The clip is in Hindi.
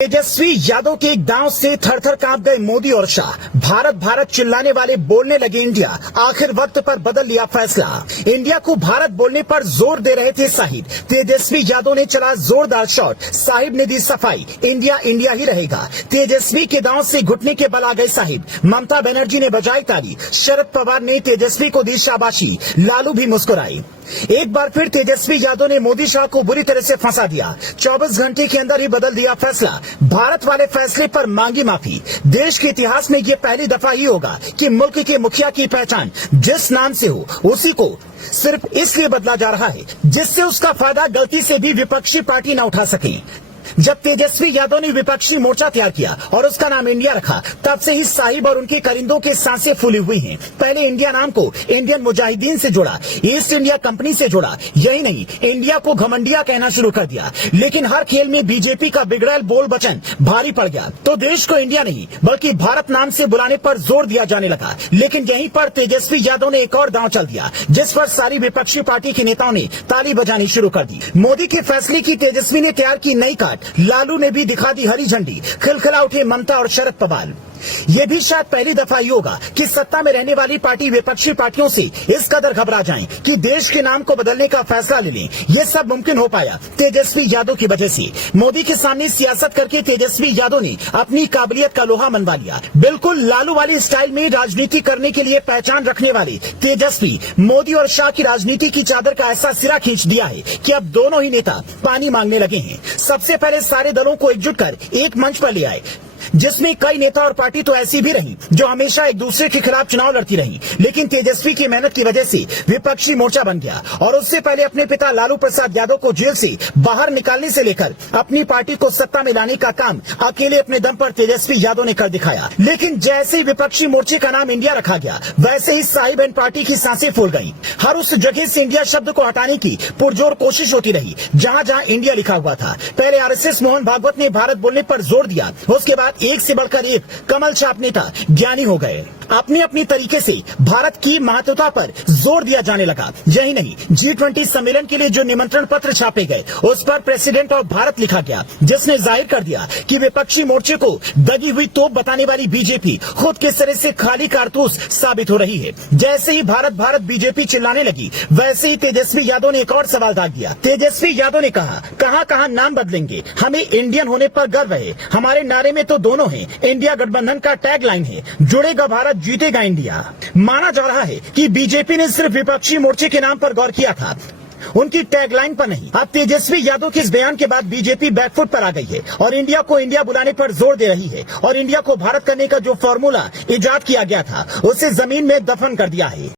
तेजस्वी यादव के एक दांव से थर-थर कांप गए मोदी और शाह। भारत भारत चिल्लाने वाले बोलने लगे इंडिया। आखिर वक्त पर बदल लिया फैसला। इंडिया को भारत बोलने पर जोर दे रहे थे साहिब। तेजस्वी यादव ने चला जोरदार शॉट। साहिब ने दी सफाई, इंडिया इंडिया ही रहेगा। तेजस्वी के दांव से घुटने के बल आ गए साहिब। ममता बनर्जी ने बजाई ताली। शरद पवार ने तेजस्वी को दी शाबाशी। लालू भी मुस्कुराए। एक बार फिर तेजस्वी यादव ने मोदी शाह को बुरी तरह से फंसा दिया। 24 घंटे के अंदर ही बदल दिया फैसला। भारत वाले फैसले पर मांगी माफी। देश के इतिहास में ये पहली दफा ही होगा कि मुल्क के मुखिया की पहचान जिस नाम से हो उसी को सिर्फ इसलिए बदला जा रहा है जिससे उसका फायदा गलती से भी विपक्षी पार्टी न उठा सके। जब तेजस्वी यादव ने विपक्षी मोर्चा तैयार किया और उसका नाम इंडिया रखा, तब से ही साहिब और उनके करिंदों के सांसें फूली हुई हैं। पहले इंडिया नाम को इंडियन मुजाहिदीन से जोड़ा, ईस्ट इंडिया कंपनी से जोड़ा। यही नहीं, इंडिया को घमंडिया कहना शुरू कर दिया। लेकिन हर खेल में बीजेपी का बिगड़ैल बोल वचन भारी पड़ गया तो देश को इंडिया नहीं बल्कि भारत नाम से बुलाने पर जोर दिया जाने लगा। लेकिन यहीं पर तेजस्वी यादव ने एक और दांव चल दिया, जिस पर सारी विपक्षी पार्टी के नेताओं ने ताली बजानी शुरू कर दी। मोदी के फैसले की तेजस्वी ने तैयार की नई काट। लालू ने भी दिखा दी हरी झंडी। खिलखिला उठे ममता और शरद पवार। ये भी शायद पहली दफा ही होगा कि सत्ता में रहने वाली पार्टी विपक्षी पार्टियों से इस कदर घबरा जाएं कि देश के नाम को बदलने का फैसला ले लें। ये सब मुमकिन हो पाया तेजस्वी यादव की वजह से। मोदी के सामने सियासत करके तेजस्वी यादव ने अपनी काबिलियत का लोहा मनवा लिया। बिल्कुल लालू वाली स्टाइल में राजनीति करने के लिए पहचान रखने वाले तेजस्वी मोदी और शाह की राजनीति की चादर का ऐसा सिरा खींच दिया है कि अब दोनों ही नेता पानी मांगने लगे हैं। सबसे पहले सारे दलों को एकजुट कर एक मंच पर ले आए, जिसमें कई नेता और पार्टी तो ऐसी भी रही जो हमेशा एक दूसरे के खिलाफ चुनाव लड़ती रही। लेकिन तेजस्वी की मेहनत की वजह से विपक्षी मोर्चा बन गया और उससे पहले अपने पिता लालू प्रसाद यादव को जेल से बाहर निकालने से लेकर अपनी पार्टी को सत्ता में लाने का काम अकेले अपने दम पर तेजस्वी यादव ने कर दिखाया। लेकिन जैसे ही विपक्षी मोर्चे का नाम इंडिया रखा गया, वैसे ही साहिब एंड पार्टी की सांसें फूल गयी। हर उस जगह से इंडिया शब्द को हटाने की पुरजोर कोशिश होती रही जहाँ जहाँ इंडिया लिखा हुआ था। पहले RSS मोहन भागवत ने भारत बोलने पर जोर दिया, उसके बाद एक से बढ़कर एक कमल छाप नेता ज्ञानी हो गए। अपने अपनी तरीके से भारत की महत्वता पर जोर दिया जाने लगा। यही नहीं, G20 सम्मेलन के लिए जो निमंत्रण पत्र छापे गए उस पर प्रेसिडेंट ऑफ भारत लिखा गया, जिसने जाहिर कर दिया कि विपक्षी मोर्चे को दगी हुई तोप बताने वाली बीजेपी खुद के सिरे से खाली कारतूस साबित हो रही है। जैसे ही भारत भारत बीजेपी चिल्लाने लगी, वैसे ही तेजस्वी यादव ने एक और सवाल दाग दिया। तेजस्वी यादव ने कहा, कहां नाम बदलेंगे, हमें इंडियन होने पर गर्व है। हमारे नारे में तो दोनों है। इंडिया गठबंधन का टैगलाइन है, जुड़ेगा भारत जीतेगा इंडिया। माना जा रहा है कि बीजेपी ने सिर्फ विपक्षी मोर्चे के नाम पर गौर किया था, उनकी टैगलाइन पर नहीं। अब तेजस्वी यादव के इस बयान के बाद बीजेपी बैकफुट पर आ गई है और इंडिया को इंडिया बुलाने पर जोर दे रही है और इंडिया को भारत करने का जो फॉर्मूला इजाद किया गया था उसे जमीन में दफन कर दिया है।